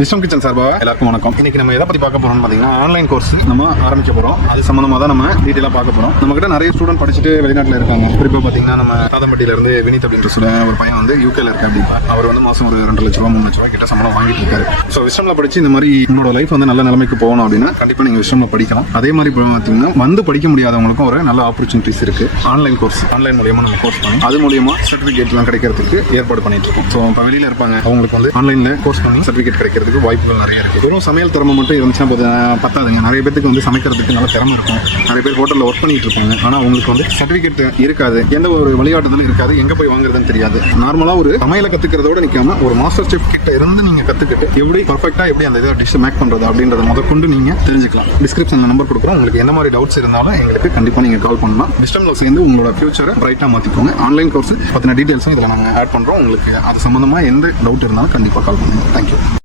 விஸ்வம் kitchen சார்பா எல்லாருக்கும் வணக்கம். இன்னைக்கு நம்ம எதை பத்தி பார்க்க போறோம்னு பாத்தீங்கன்னா ஆன்லைன் கோர்ஸ் நம்ம ஆரம்பிக்க போறோம். அது சம்பந்தமா தான் நம்ம டீடைலா பார்க்க போறோம். நம்ம கிட்ட நிறைய ஸ்டூடெண்ட் படிச்சுட்டு வெளிநாட்டுல இருக்காங்க. குறிப்பா பாத்தீங்கன்னா நம்ம தாதம்பட்டியில இருந்து வினித் அப்படின்ற ஒரு பையன் வந்து யூகேல இருக்க அப்படிப்பா. அவர் வந்து மாசம் ஒரு 2 லட்ச ரூபா 3 லட்ச ரூபா கிட்ட சம்பளம் வாங்கிட்டு இருக்காரு. ஸோ விஸ்வம்ல படிச்சு இந்த மாதிரி உங்களோட லைஃப் வந்து நல்ல நிலைமைக்கு போகணும் அப்படின்னா கண்டிப்பா நீங்க விஸ்வம்ல படிக்கலாம். அதே மாதிரி பாத்தீங்கன்னா வந்து படிக்க முடியாதவங்களுக்கும் ஒரு நல்ல ஆப்பர்ச்சுனிட்டிஸ் இருக்கு. ஆன்லைன் கோர்ஸ் ஆன்லைன் மூலியமா நம்ம கோர்ஸ் பண்ணி அது மூலியமா சர்டிபிகேட் எல்லாம் கிடைக்கிறதுக்கு ஏற்பாடு பண்ணிட்டு இருக்கோம். ஸோ இப்போ வெளியில இருப்பாங்க அவங்களுக்கு வந்து ஆன்லைன்ல கோர்ஸ் பண்ணி சர்டிபிகேட் கிடைக்கிறதுக்கு வாய்ப்புகள் நிறைய. வெறும் சமையல் திறமை மட்டும் இருந்துச்சுன்னா பத்தாதுங்க. நிறைய பேருக்கு வந்து சமைக்கிறதுக்கு நல்ல திறமை இருக்கும். நிறைய பேர் ஹோட்டலில் ஒர்க் பண்ணிட்டு இருப்பாங்க. ஆனால் அவங்களுக்கு வந்து சர்டிஃபிகேட் இருக்காது, எந்த ஒரு வழிகாட்டுதலும் இருக்காது, எங்கே போய் வாங்குறதுன்னு தெரியாது. நார்மலாக ஒரு சமையலை கற்றுக்கிறதோட நிற்காம ஒரு மாஸ்டர் செஃப் கிட்ட இருந்து நீங்கள் கற்றுக்கிட்டு எப்படி பர்ஃபெக்டாக எப்படி அந்த இதை டிஷ் மேக் பண்ணுறது அப்படின்றத முதற்கொண்டு நீங்கள் தெரிஞ்சுக்கலாம். டிஸ்கிரிப்ஷனில் நம்பர் கொடுக்குறோம். உங்களுக்கு என்ன மாதிரி டவுட்ஸ் இருந்தாலும் எங்களுக்கு கண்டிப்பாக நீங்கள் கால் பண்ணலாம். விஸ்டம்ல சேர்ந்து உங்களோட ஃபியூச்சரை பிரைட்டாக மாற்றிக்கோங்க. ஆன்லைன் கோர்ஸ் பற்றின டீட்டெயில்ஸும் இதில் நாங்கள் ஆட் பண்ணுறோம். உங்களுக்கு அது சம்மந்தமாக எந்த டவுட் இருந்தாலும் கண்டிப்பாக கால் பண்ணுங்கள். தேங்க்யூ.